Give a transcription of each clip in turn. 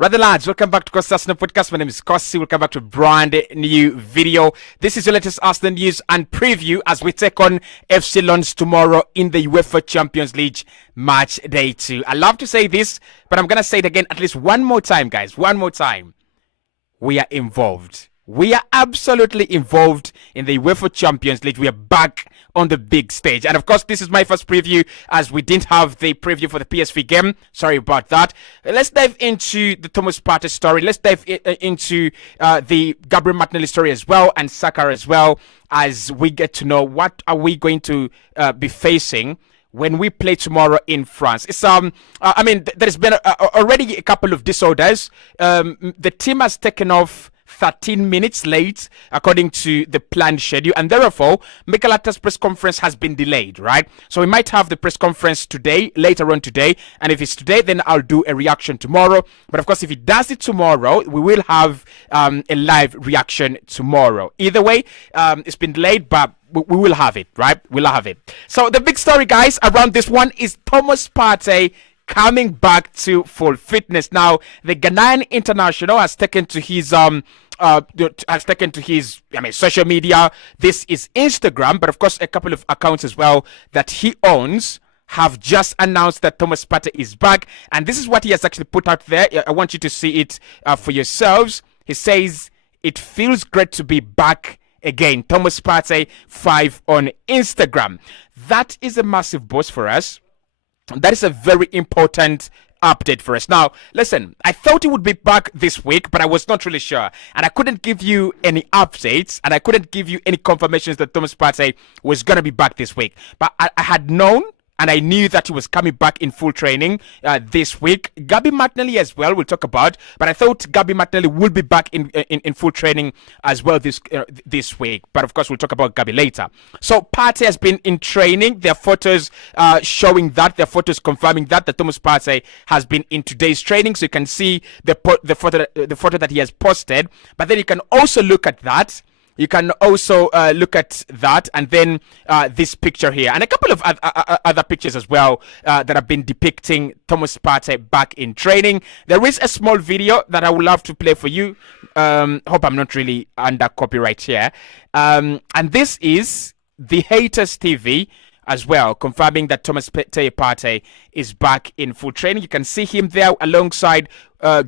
Rather lads, welcome back to Costa Arsenal Podcast. My name is Kossi. Welcome back to a brand new video. This is your latest Arsenal news and preview as we take on FC Lens tomorrow in the UEFA Champions League match day 2. I love to say this, but I'm going to say it again at least one more time, guys. One more time. We are involved. We are absolutely involved in the UEFA Champions League. We are back on the big stage. And of course, this is my first preview as we didn't have the preview for the PSV game. Sorry about that. Let's dive into the Thomas Partey story. Let's dive into the Gabriel Martinelli story as well and Saka as well, as we get to know what are we going to be facing when we play tomorrow in France. It's there's been already a couple of disorders. The team has taken off 13 minutes late according to the planned schedule, and therefore Mikel Arteta's press conference has been delayed, right? So we might have the press conference today, later on today, and if it's today, then I'll do a reaction tomorrow. But of course, if he does it tomorrow, we will have a live reaction tomorrow. Either way, it's been delayed, but we will have it, right? We'll have it. So the big story, guys, around this one is Thomas Partey coming back to full fitness. Now, the Ghanaian international has taken to his social media. This is Instagram, but of course a couple of accounts as well that he owns have just announced that Thomas Partey is back, and this is what he has actually put out there. I want you to see it for yourselves. He says, "It feels great to be back again." Thomas Partey 5 on Instagram. That is a massive boost for us. That is a very important update for us. Now, listen, I thought he would be back this week, but I was not really sure. And I couldn't give you any updates, and I couldn't give you any confirmations that Thomas Partey was going to be back this week. But I had known, and I knew that he was coming back in full training this week. Gabi Martinelli as well, we'll talk about. But I thought Gabi Martinelli would be back in full training as well this week. But of course, we'll talk about Gabi later. So Partey has been in training. There are photos showing that. There are photos confirming that Thomas Partey has been in today's training. So you can see the photo that he has posted. But then you can also look at that. You can also look at that, and then this picture here, and a couple of other pictures as well that have been depicting Thomas Partey back in training. There is a small video that I would love to play for you. Hope I'm not really under copyright here. And this is the Haters TV as well, confirming that Thomas Partey is back in full training. You can see him there alongside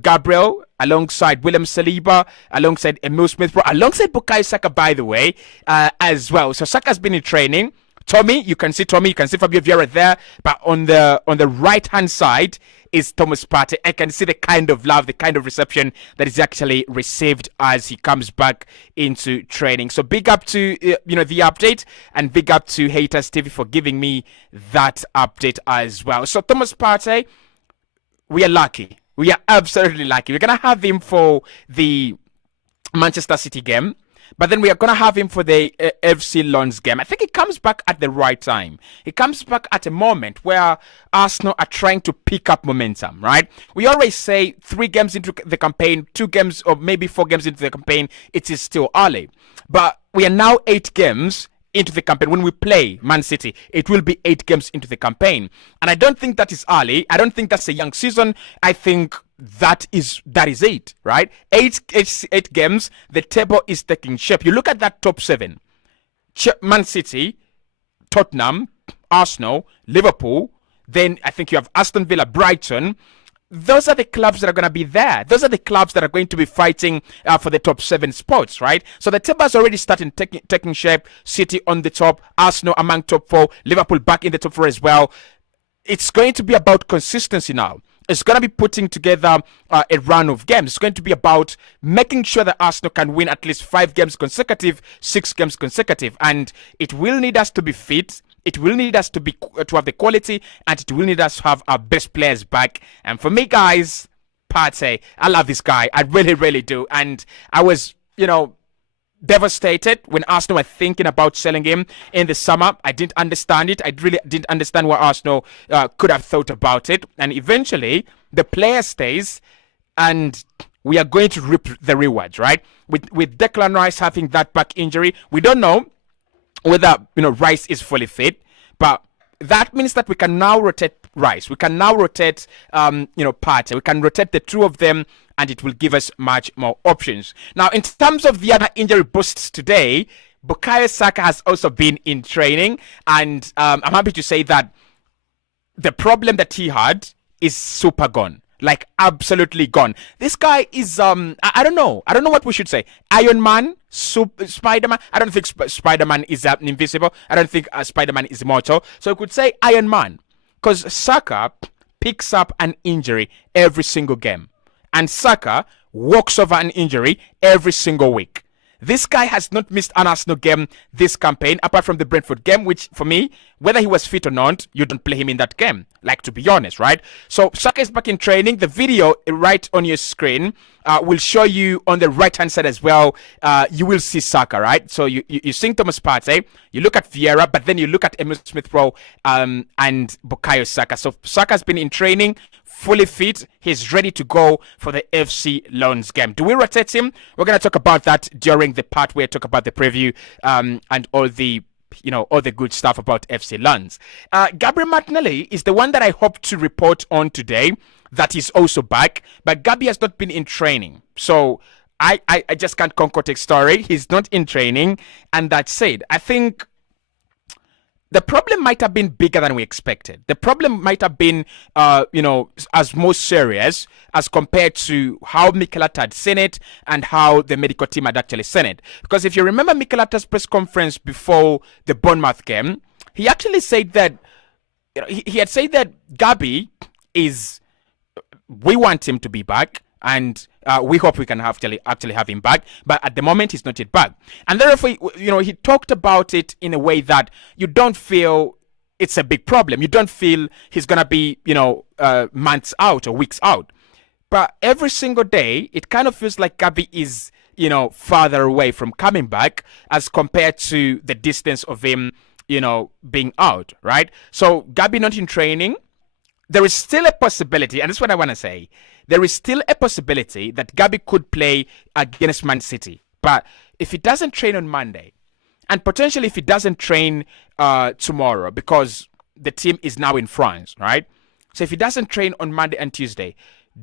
Gabriel, alongside William Saliba, alongside Emil Smith-Rowe, alongside Bukayo Saka, by the way, as well. So Saka's been in training. You can see Fabio Vieira there, but on the right-hand side is Thomas Partey. I can see the kind of love, the kind of reception that is actually received as he comes back into training. So big up to the update, and big up to Haters TV for giving me that update as well. So Thomas Partey, we are lucky. We are absolutely lucky. We're gonna have him for the Manchester City game, but then we are going to have him for the FC Lens game. I think he comes back at the right time. He comes back at a moment where Arsenal are trying to pick up momentum, right? We always say 3 games into the campaign, 2 games or maybe 4 games into the campaign, it is still early. But we are now 8 games into the campaign. When we play Man City, it will be 8 games into the campaign. And I don't think that is early. I don't think that's a young season. I think that is it, right? 8 games, the table is taking shape. You look at that top 7. Man City, Tottenham, Arsenal, Liverpool, then I think you have Aston Villa, Brighton. Those are the clubs that are going to be there. Those are the clubs that are going to be fighting for the top 7 spots, right? So the table has already started taking shape. City on the top, Arsenal among top 4, Liverpool back in the top 4 as well. It's going to be about consistency now. It's going to be putting together a run of games. It's going to be about making sure that Arsenal can win at least 5 games consecutive, 6 games consecutive. And it will need us to be fit. It will need us to have the quality, and it will need us to have our best players back. And for me, guys, Partey, I love this guy. I really, really do. And I was, devastated when Arsenal were thinking about selling him in the summer. I didn't understand it. I really didn't understand what Arsenal could have thought about it. And eventually, the player stays, and we are going to reap the rewards, right? With Declan Rice having that back injury, we don't know whether Rice is fully fit, but that means that we can now rotate Rice. We can now rotate Partey. We can rotate the two of them and it will give us much more options. Now, in terms of the other injury boosts today, Bukayo Saka has also been in training, and I'm happy to say that the problem that he had is super gone. Like, absolutely gone. This guy is I don't know what we should say. Iron Man, Spider-Man. I don't think Spider-Man is invisible. I don't think Spider-Man is immortal. So I could say Iron Man, because Saka picks up an injury every single game, and Saka walks over an injury every single week. This guy has not missed an Arsenal game this campaign, apart from the Brentford game, which, for me, whether he was fit or not, you don't play him in that game. Like, to be honest, right? So, Saka is back in training. The video right on your screen will show you on the right-hand side as well. You will see Saka, right? So, you sing Thomas Partey, you look at Vieira, but then you look at Emil Smith-Rowe and Bukayo Saka. So, Saka's been in training, fully fit. He's ready to go for the FC Lens game. Do we rotate him? We're going to talk about that during the part where I talk about the preview and all the good stuff about FC Lens. Gabriel Martinelli is the one that I hope to report on today, that is also back, but Gabi has not been in training. So I just can't concoct a story. He's not in training, and that's it. I think the problem might have been bigger than we expected. The problem might have been, as more serious as compared to how Mikel Arteta had seen it and how the medical team had actually seen it. Because if you remember Mikel Arteta's press conference before the Bournemouth game, he actually said that, he had said that Gabi we want him to be back, and we hope we can actually have him back. But at the moment, he's not yet back. And therefore, he talked about it in a way that you don't feel it's a big problem. You don't feel he's going to be, months out or weeks out. But every single day, it kind of feels like Gabi is, farther away from coming back as compared to the distance of him, being out, right? So Gabi not in training. There is still a possibility, and this is what I want to say. There is still a possibility that Gabi could play against Man City. But if he doesn't train on Monday, and potentially if he doesn't train tomorrow, because the team is now in France, right? So if he doesn't train on Monday and Tuesday,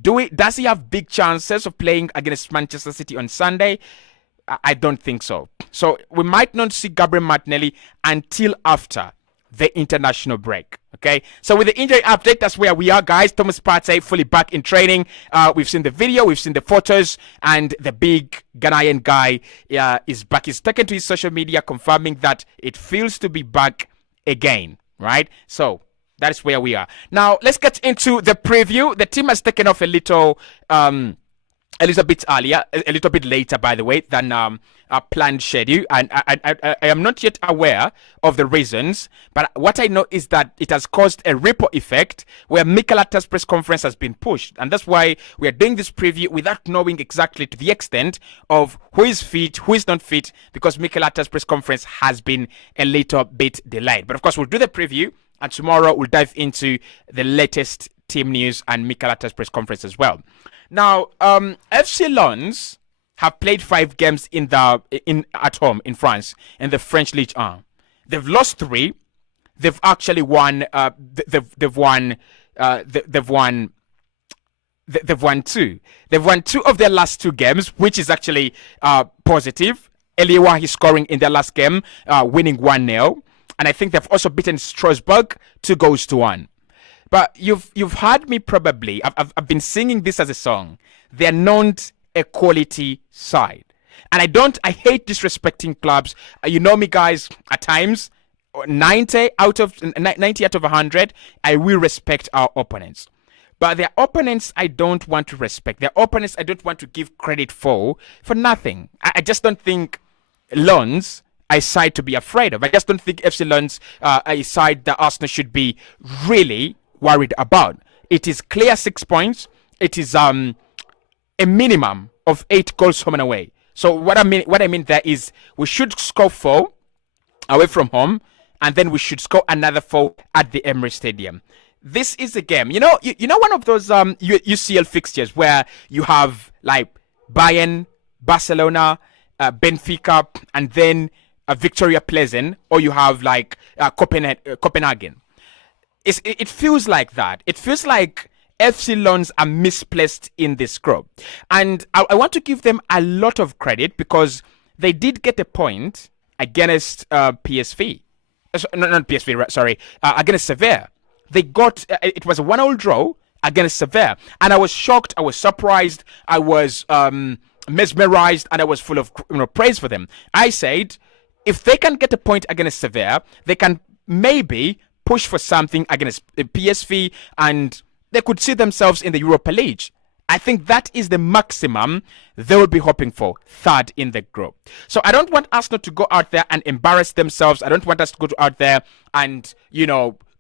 does he have big chances of playing against Manchester City on Sunday? I don't think so. So we might not see Gabriel Martinelli until after the international break. Okay, so with the injury update, that's where we are, guys. Thomas Partey fully back in training. We've seen the video, we've seen the photos, and the big Ghanaian guy is back. He's taken to his social media confirming that it feels to be back again, right? So that's where we are. Now, let's get into the preview. The team has taken off a little bit earlier, a little bit later, by the way, than our planned schedule. And I am not yet aware of the reasons, but what I know is that it has caused a ripple effect where Mikel Arteta's press conference has been pushed. And that's why we are doing this preview without knowing exactly to the extent of who is fit, who is not fit, because Mikel Arteta's press conference has been a little bit delayed. But of course, we'll do the preview, and tomorrow we'll dive into the latest team news and Mikel Arteta's press conference as well. Now, FC Lens have played 5 games at home in France in the French Ligue 1. They've lost 3. They've actually won. They've won 2. They've won 2 of their last 2 games, which is actually positive. Eliwa is scoring in their last game, winning 1-0, and I think they've also beaten Strasbourg 2-1. But you've heard me probably. I've been singing this as a song. They're not a quality side, and I hate disrespecting clubs. You know me, guys. At times, 90 out of 100, I will respect our opponents. But their opponents, I don't want to respect. Their opponents, I don't want to give credit for nothing. I just don't think Lens a side to be afraid of. I just don't think FC Lens a side that Arsenal should be really worried about. It is clear 6 points. It is a minimum of 8 goals home and away. So what I mean there is we should score 4 away from home, and then we should score another 4 at the Emirates Stadium. This is a game. You know one of those UCL fixtures where you have like Bayern, Barcelona, Benfica, and then Victoria Pleasant, or you have like Copenhagen. It feels like that. It feels like FC Lons are misplaced in this group. And I want to give them a lot of credit because they did get a point against PSV. No, not PSV, sorry, against Sevilla. They got, it was a 1-1 draw against Sevilla. And I was shocked, I was surprised, I was mesmerized, and I was full of praise for them. I said, if they can get a point against Sevilla, they can maybe push for something against PSV, and they could see themselves in the Europa League. I think that is the maximum they will be hoping for, third in the group. So I don't want Arsenal to go out there and embarrass themselves. I don't want us to go out there and,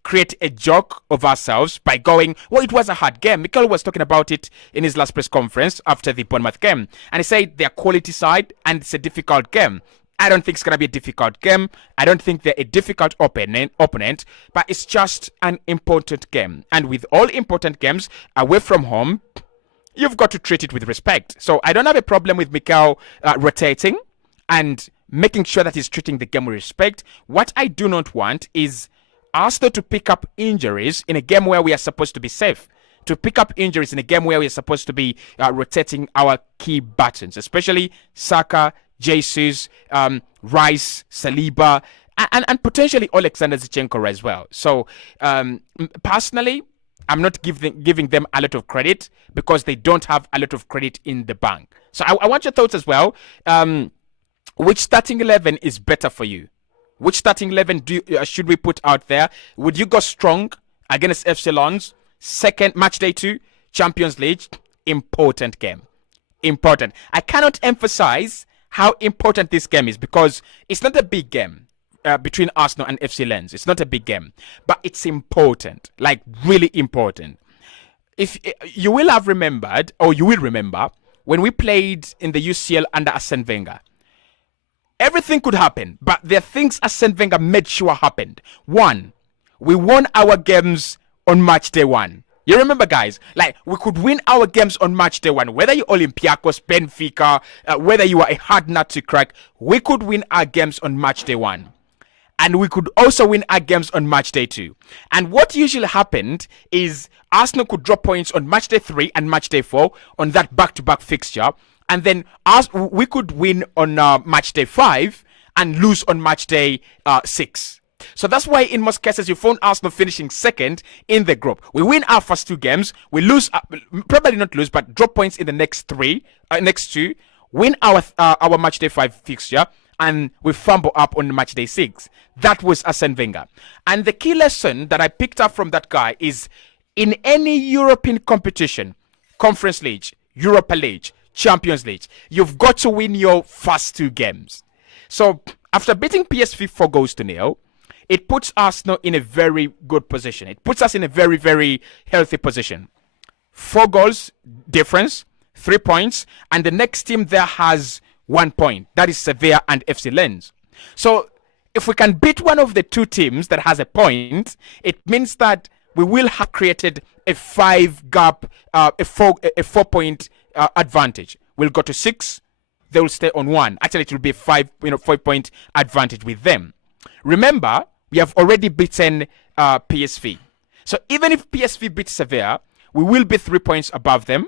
create a joke of ourselves by going, well, it was a hard game. Mikel was talking about it in his last press conference after the Bournemouth game. And he said their quality side and it's a difficult game. I don't think it's going to be a difficult game. I don't think they're a difficult opponent, but it's just an important game. And with all important games away from home, you've got to treat it with respect. So I don't have a problem with Mikel rotating and making sure that he's treating the game with respect. What I do not want is Arsenal to pick up injuries in a game where we are supposed to be safe. To pick up injuries in a game where we are supposed to be rotating our key buttons, especially Saka, Jesus, Rice, Saliba, and potentially Alexander Zinchenko as well. So personally, I'm not giving them a lot of credit because they don't have a lot of credit in the bank. So I want your thoughts as well. Which starting 11 is better for you? Which starting 11 should we put out there? Would you go strong against FC Lons? Second match day 2, Champions League, important game. Important. I cannot emphasize how important this game is because it's not a big game between Arsenal and FC Lens. It's not a big game, but it's important, like really important. If you will have remembered, or you will remember, when we played in the UCL under Arsene Wenger, everything could happen, but there are things Arsene Wenger made sure happened. One, we won our games on match day 1. You remember, guys, like we could win our games on match day 1. Whether you're Olympiacos, Benfica, whether you are a hard nut to crack, we could win our games on match day 1. And we could also win our games on match day 2. And what usually happened is Arsenal could drop points on match day 3 and match day 4 on that back-to-back fixture. And then we could win on match day 5 and lose on match day 6. So that's why in most cases you found Arsenal finishing second in the group. We win our first 2 games, we lose, probably not lose, but drop points in the next 2, win our match day 5 fixture, and we fumble up on match day 6. That was Arsene Wenger. And the key lesson that I picked up from that guy is in any European competition, Conference League, Europa League, Champions League, you've got to win your first 2 games. So after beating PSV 4-0, it puts Arsenal in a very good position. It puts us in a very, very healthy position. 4 goals difference, 3 points, and the next team there has 1 point. That is Sevilla and FC Lens. So if we can beat one of the 2 teams that has a point, it means that we will have created a 4-point advantage. We'll go to 6. They will stay on 1. Actually, it will be a 5-point advantage with them. Remember, we have already beaten PSV. So even if PSV beats Sevilla, we will be 3 points above them.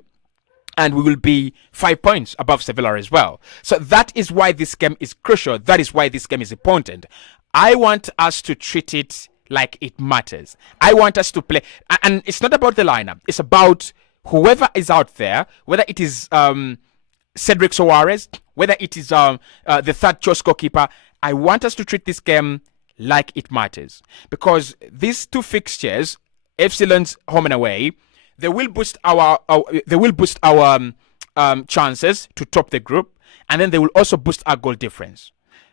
And we will be 5 points above Sevilla as well. So that is why this game is crucial. That is why this game is important. I want us to treat it like it matters. I want us to play. And it's not about the lineup. It's about whoever is out there, whether it is Cedric Soares, whether it is the third choice goalkeeper. I want us to treat this game like it matters. Because these 2 fixtures, FC Lens home and away, they will boost our chances to top the group, and then they will also boost our goal difference.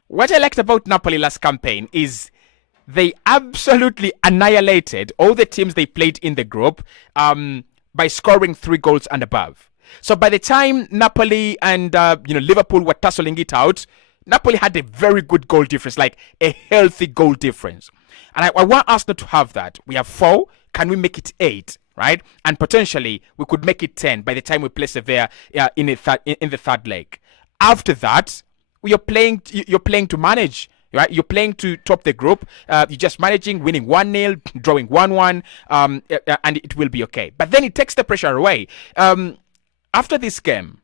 What I liked about Napoli last campaign is they absolutely annihilated all the teams they played in the group by scoring 3 goals and above. So by the time Napoli and Liverpool were tussling it out, Napoli had a very good goal difference, like a healthy goal difference. And I want Arsenal to have that. We have 4. Can we make it 8? Right? And potentially we could make it 10 by the time we play Sevilla in the third leg. After that, you're playing to manage right? You're playing to top the group. You're just managing, winning 1-0, drawing 1-1, and it will be okay. But then it takes the pressure away. After this game,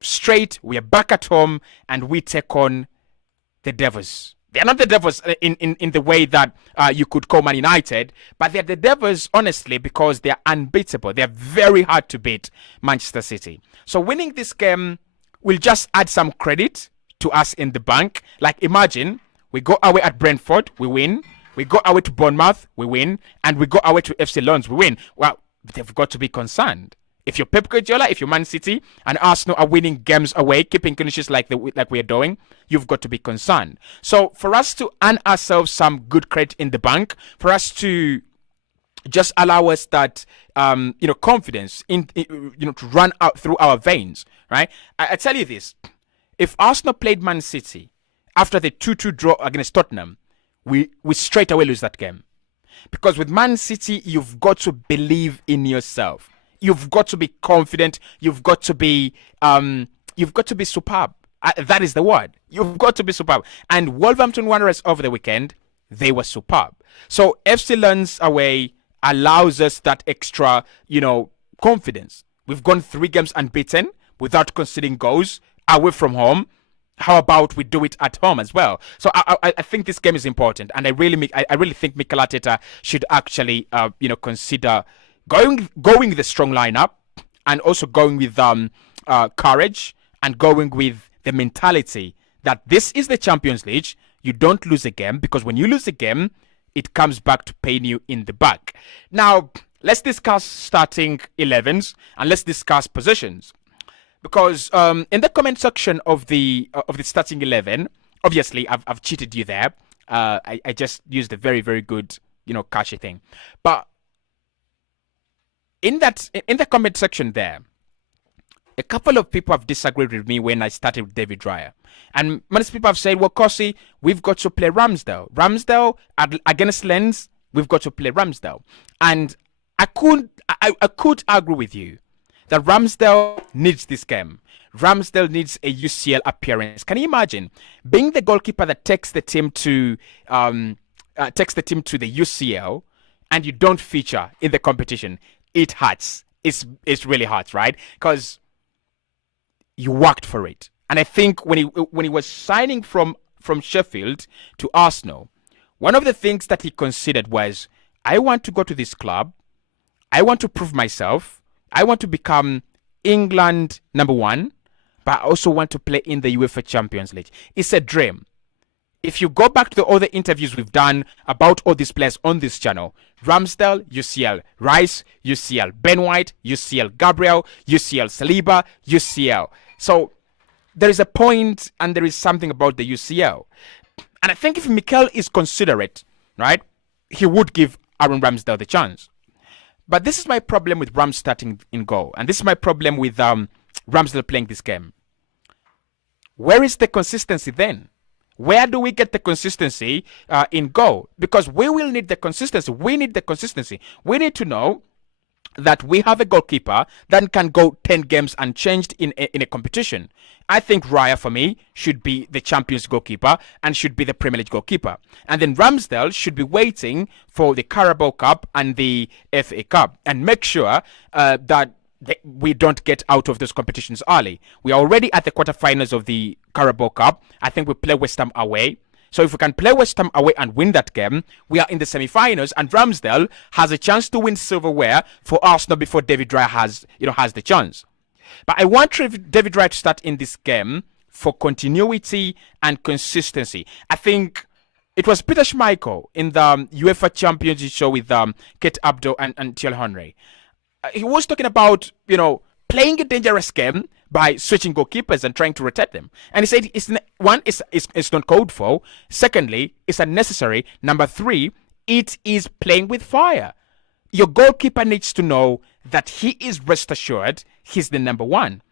straight, we are back at home, and we take on the Devils. They're not the Devils in the way that you could call Man United, but they're the Devils, honestly, because they're unbeatable. They're very hard to beat Manchester City. So winning this game will just add some credit to us in the bank. Like, imagine we go away at Brentford, we win. We go away to Bournemouth, we win. And we go away to FC Lens, we win. Well, they've got to be concerned. If you're Pep Guardiola, if you're Man City, and Arsenal are winning games away, keeping clean sheets like we're doing, you've got to be concerned. So for us to earn ourselves some good credit in the bank, for us to just allow us that confidence in to run out through our veins, right? I tell you this: if Arsenal played Man City after the 2-2 draw against Tottenham, we straight away lose that game, because with Man City, you've got to believe in yourself. You've got to be confident. You've got to be superb. That is the word. You've got to be superb. And Wolverhampton Wanderers over the weekend, they were superb. So FC Lens away allows us that extra, confidence. We've gone 3 games unbeaten without conceding goals away from home. How about we do it at home as well? So I think this game is important, and I really think Mikel Arteta should actually consider going with a strong lineup, and also going with courage, and going with the mentality that this is the Champions League. You don't lose a game, because when you lose a game, it comes back to pain you in the back. Now, let's discuss starting 11s, and let's discuss positions. Because in the comment section of the starting 11, obviously I've cheated you there. I just used a very, very good, cache thing. But in the comment section there, a couple of people have disagreed with me when I started with David Raya. And most people have said, well, Kosi, we've got to play Ramsdale. Ramsdale against Lens, we've got to play Ramsdale. And I could agree with you that Ramsdale needs this game. Ramsdale needs a UCL appearance. Can you imagine being the goalkeeper that takes the team to the UCL, and you don't feature in the competition? It hurts. It's really hurts, right? Because you worked for it. And I think when he was signing from Sheffield to Arsenal, one of the things that he considered was, I want to go to this club. I want to prove myself. I want to become England #1, but I also want to play in the UEFA Champions League. It's a dream. If you go back to the other interviews we've done about all these players on this channel, Ramsdale, UCL, Rice, UCL, Ben White, UCL, Gabriel, UCL, Saliba, UCL. So there is a point, and there is something about the UCL. And I think if Mikel is considerate, right, he would give Aaron Ramsdale the chance. But this is my problem with Rams starting in goal. And this is my problem with Ramsdale playing this game. Where is the consistency then? Where do we get the consistency in goal? Because we will need the consistency. We need the consistency. We need to know that we have a goalkeeper that can go 10 games unchanged in a competition. I think Raya, for me, should be the Champions goalkeeper and should be the Premier League goalkeeper. And then Ramsdale should be waiting for the Carabao Cup and the FA Cup, and make sure that we don't get out of those competitions early. We are already at the quarterfinals of the Carabao Cup. I think we play West Ham away. So if we can play West Ham away and win that game, we are in the semi-finals, and Ramsdale has a chance to win silverware for Arsenal before David Raya has the chance. But I want David Raya to start in this game for continuity and consistency. I think it was Peter Schmeichel in the UEFA Championship show with Kate Abdo and Thierry Henry. He was talking about, playing a dangerous game by switching goalkeepers and trying to rotate them. And he said, it's not called for. Secondly, it's unnecessary. Number 3, it is playing with fire. Your goalkeeper needs to know that he is, rest assured, he's the number 1.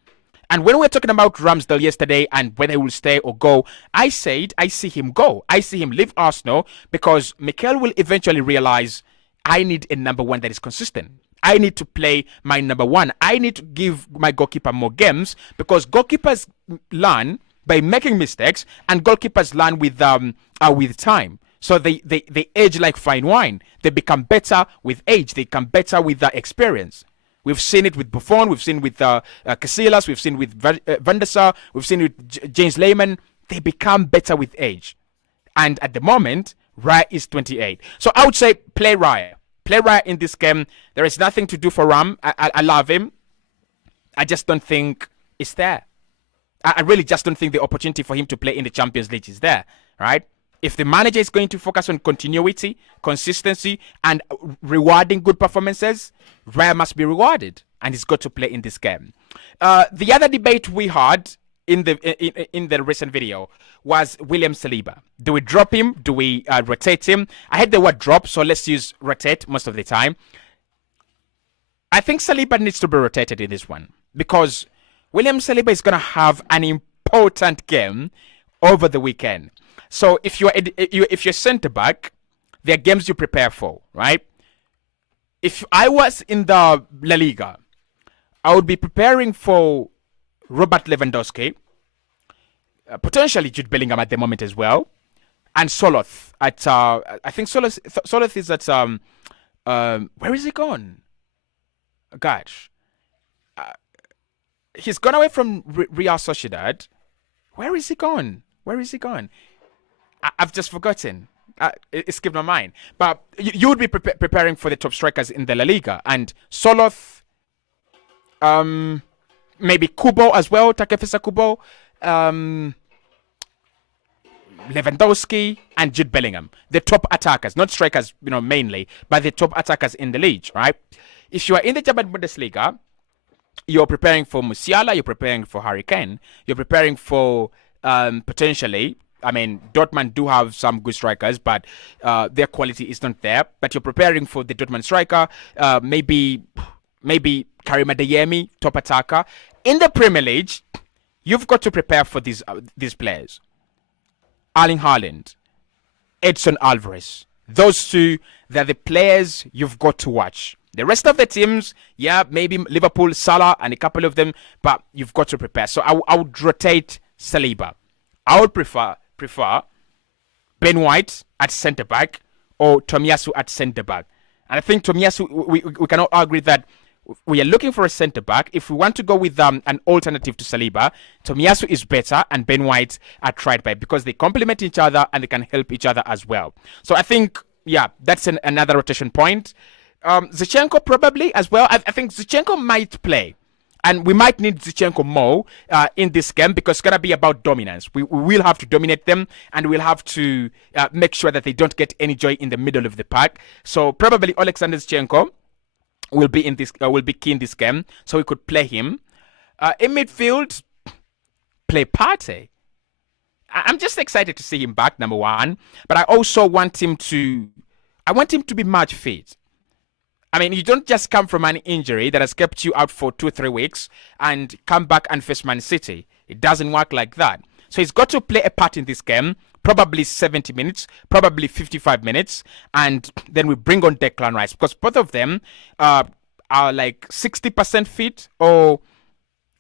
And when we were talking about Ramsdale yesterday and whether he will stay or go, I said I see him go. I see him leave Arsenal, because Mikel will eventually realize, I need a number 1 that is consistent. I need to play my number 1. I need to give my goalkeeper more games, because goalkeepers learn by making mistakes, and goalkeepers learn with time. So they age like fine wine. They become better with age. They become better with experience. We've seen it with Buffon. We've seen with Casillas. We've seen with Van der Sar. We've seen with James Lehmann. They become better with age. And at the moment, Raya is 28. So I would say play Raya. Play Raya in this game. There is nothing to do for Ram. I love him. I just don't think it's there. I really just don't think the opportunity for him to play in the Champions League is there, right? If the manager is going to focus on continuity, consistency, and rewarding good performances, Raya must be rewarded, and he's got to play in this game. The other debate we had in the recent video was William Saliba. Do we drop him? Do we rotate him? I had the word drop, so let's use rotate most of the time. I think Saliba needs to be rotated in this one because William Saliba is going to have an important game over the weekend. So if you're centre back, there are games you prepare for, right? If I was in the La Liga, I would be preparing for Robert Lewandowski, potentially Jude Bellingham at the moment as well, and Soloth at I think Soloth is at where is he gone? Gosh, he's gone away from Real Sociedad. Where is he gone? Where is he gone? I've just forgotten. It skipped my mind. But you would be preparing for the top strikers in the La Liga. And Soloth, maybe Kubo as well, Takefisa Kubo, Lewandowski, and Jude Bellingham. The top attackers, not strikers, mainly, but the top attackers in the league, right? If you are in the German Bundesliga, you're preparing for Musiala, you're preparing for Harry Kane, you're preparing for potentially... I mean, Dortmund do have some good strikers, but their quality is not there. But you're preparing for the Dortmund striker, maybe Karim Adeyemi, top attacker. In the Premier League, you've got to prepare for these players. Erling Haaland, Edson Alvarez. Those two, they're the players you've got to watch. The rest of the teams, yeah, maybe Liverpool, Salah, and a couple of them, but you've got to prepare. So I would rotate Saliba. I would prefer Ben White at centre back or Tomiyasu at centre back. And I think Tomiyasu, we can all agree that we are looking for a centre back. If we want to go with an alternative to Saliba, Tomiyasu is better and Ben White at right back because they complement each other and they can help each other as well. So I think, yeah, that's another rotation point. Zinchenko probably as well. I think Zinchenko might play. And we might need Zinchenko more in this game because it's going to be about dominance. We will have to dominate them and we'll have to make sure that they don't get any joy in the middle of the park. So probably Alexander Zinchenko will be key in this game. So we could play him. In midfield, play Partey. I'm just excited to see him back, number one. But I also want him to be match fit. I mean, you don't just come from an injury that has kept you out for 2-3 weeks and come back and face Man City. It doesn't work like that. So he's got to play a part in this game, probably 70 minutes, probably 55 minutes, and then we bring on Declan Rice because both of them are like 60% fit or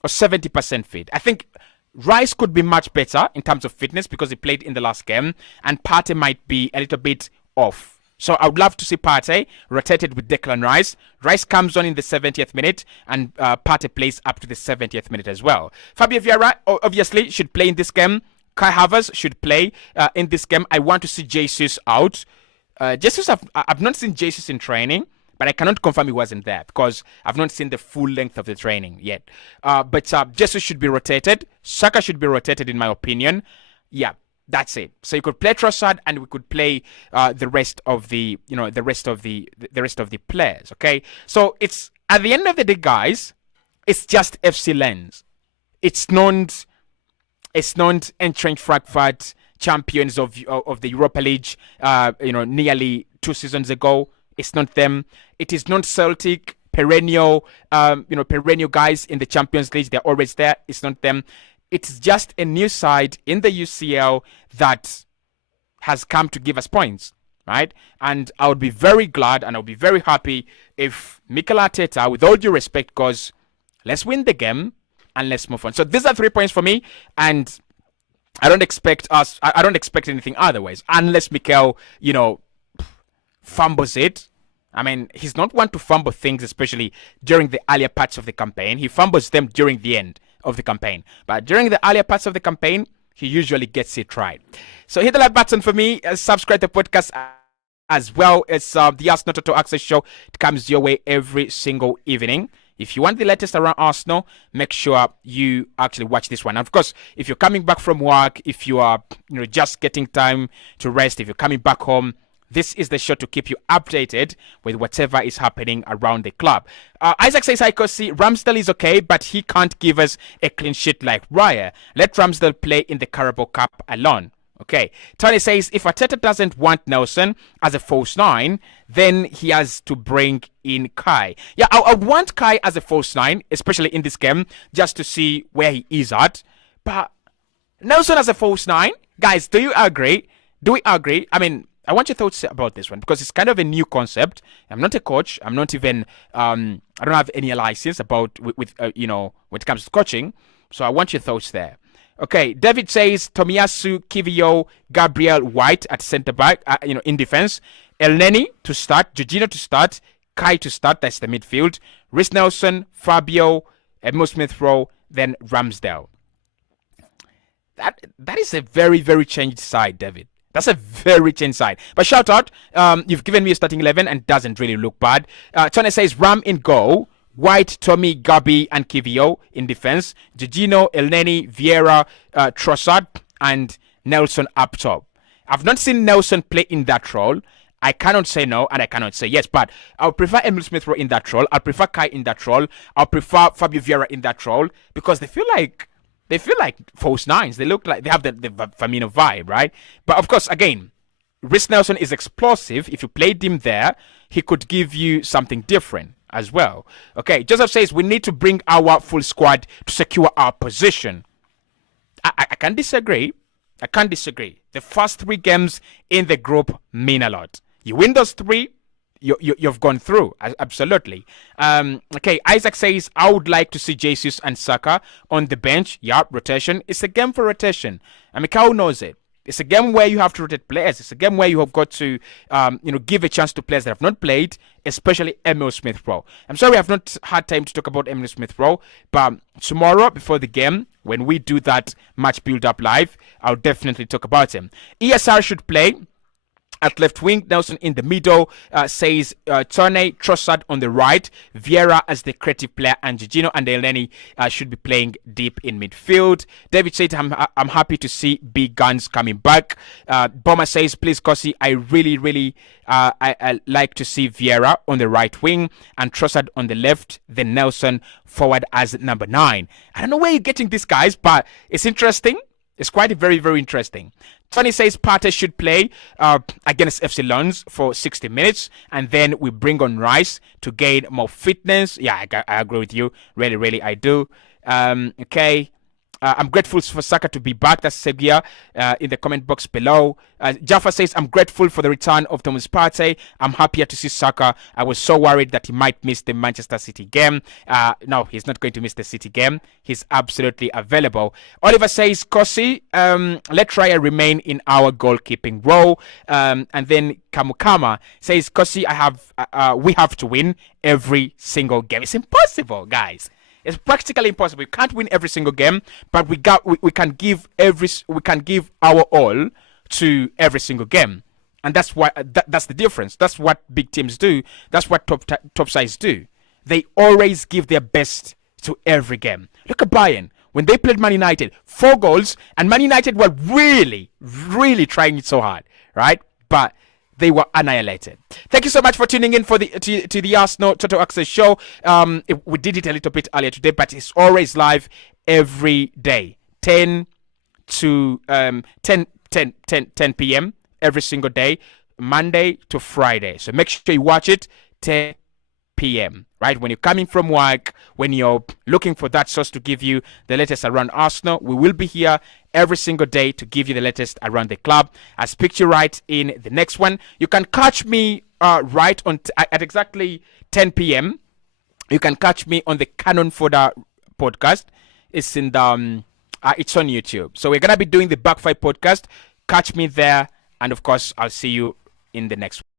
70% fit. I think Rice could be much better in terms of fitness because he played in the last game, and Partey might be a little bit off. So I would love to see Partey rotated with Declan Rice. Rice comes on in the 70th minute and Partey plays up to the 70th minute as well. Fabio Vieira obviously should play in this game. Kai Havertz should play in this game. I want to see Jesus out. I've not seen Jesus in training, but I cannot confirm he wasn't there because I've not seen the full length of the training yet. But Jesus should be rotated. Saka should be rotated in my opinion. Yeah. That's it. So you could play Trossard, and we could play the rest of the players. Okay. So it's at the end of the day, guys. It's just FC Lens. It's not Eintracht Frankfurt, champions of the Europa League. Nearly 2 seasons ago. It's not them. It is not Celtic, perennial guys in the Champions League. They're always there. It's not them. It's just a new side in the UCL that has come to give us points, right? And I would be very glad and I would be very happy if Mikel Arteta, with all due respect, goes, let's win the game and let's move on. So these are 3 points for me. And I don't expect us. I don't expect anything otherwise, unless Mikel, fumbles it. I mean, he's not one to fumble things, especially during the earlier parts of the campaign. He fumbles them during the end of the campaign, but during the earlier parts of the campaign, he usually gets it right. So hit the like button for me. Subscribe to the podcast as well. It's the Arsenal Total Access show. It comes your way every single evening. If you want the latest around Arsenal, make sure you actually watch this one. And of course, if you're coming back from work, if you are just getting time to rest, if you're coming back home, this is the show to keep you updated with whatever is happening around the club. Isaac says, hi, Kosi. Ramsdale is okay, but he can't give us a clean sheet like Raya. Let Ramsdale play in the Carabao Cup alone. Okay. Tony says, if Arteta doesn't want Nelson as a false nine, then he has to bring in Kai. Yeah, I want Kai as a false nine, especially in this game, just to see where he is at. But Nelson as a false nine? Guys, do you agree? Do we agree? I mean, I want your thoughts about this one because it's kind of a new concept. I'm not a coach. I'm not even, I don't have any license about, when it comes to coaching. So I want your thoughts there. Okay, David says Tomiyasu, Kivio, Gabriel, White at centre back, in defense. El Neni to start, Jorginho to start, Kai to start, that's the midfield. Reece Nelson, Fabio, Emile Smith-Rowe, then Ramsdale. That is a very, very changed side, David. That's a very changed side. But shout out, you've given me a starting 11 and doesn't really look bad. Tony says Ram in goal. White, Tommy, Gabi, and Kivio in defense. Jorginho, Elneny, Vieira, Trossard, and Nelson up top. I've not seen Nelson play in that role. I cannot say no, and I cannot say yes. But I would prefer Emile Smith-Rowe in that role. I prefer Kai in that role. I prefer Fabio Vieira in that role because they feel like false nines. They look like they have the Firmino vibe, right? But of course, again, Reece Nelson is explosive. If you played him there, he could give you something different as well. Okay, Joseph says we need to bring our full squad to secure our position. I can't disagree. I can't disagree. The first 3 games in the group mean a lot. You win those 3, you've gone through. Absolutely. Okay, Isaac says I would like to see Jesus and Saka on the bench. Yeah, rotation. It's a game for rotation. I mean, Mikau knows it. It's a game where you have to rotate players. It's a game where you have got to, give a chance to players that have not played, especially Emile Smith-Rowe. I'm sorry I've not had time to talk about Emile Smith-Rowe, but tomorrow before the game, when we do that match build-up live, I'll definitely talk about him. ESR should play at left wing, Nelson in the middle, says Tone, Trossard on the right, Vieira as the creative player, and Jorginho and Elneny should be playing deep in midfield. David said, I'm happy to see big guns coming back. Bomber says, please, Kosi, I really, I like to see Vieira on the right wing and Trossard on the left, then Nelson forward as number 9. I don't know where you're getting this, guys, but it's interesting. It's quite very, very interesting. Tony says PARTEY should play against FC Lens for 60 minutes, and then we bring on Rice to gain more fitness. Yeah, I agree with you. Really, I do. Okay. I'm grateful for Saka to be back. That's Segia in the comment box below. Jaffa says, I'm grateful for the return of Thomas Partey. I'm happier to see Saka. I was so worried that he might miss the Manchester City game. No, he's not going to miss the City game. He's absolutely available. Oliver says, Kosi, let Raya remain in our goalkeeping role. And then Kamukama says, Kosi, we have to win every single game. It's impossible, guys. It's practically impossible. We can't win every single game, but we can give our all to every single game, and that's why that's the difference. That's what big teams do. That's what top sides do. They always give their best to every game. Look at Bayern when they played Man United, 4 goals, and Man United were really trying it so hard, right? But they were annihilated. Thank you so much for tuning in for to the Arsenal Total Access show. We did it a little bit earlier today, but it's always live every day, 10 p.m. every single day, Monday to Friday. So make sure you watch it 10 p.m. right? When you're coming from work, when you're looking for that source to give you the latest around Arsenal, we will be here every single day to give you the latest around the club. I'll speak to you right in the next one. You can catch me right on at exactly 10 p.m. You can catch me on the Cannon Fodder podcast. It's in the It's on YouTube. So we're gonna be doing the Backfire podcast. Catch me there, and of course, I'll see you in the next one.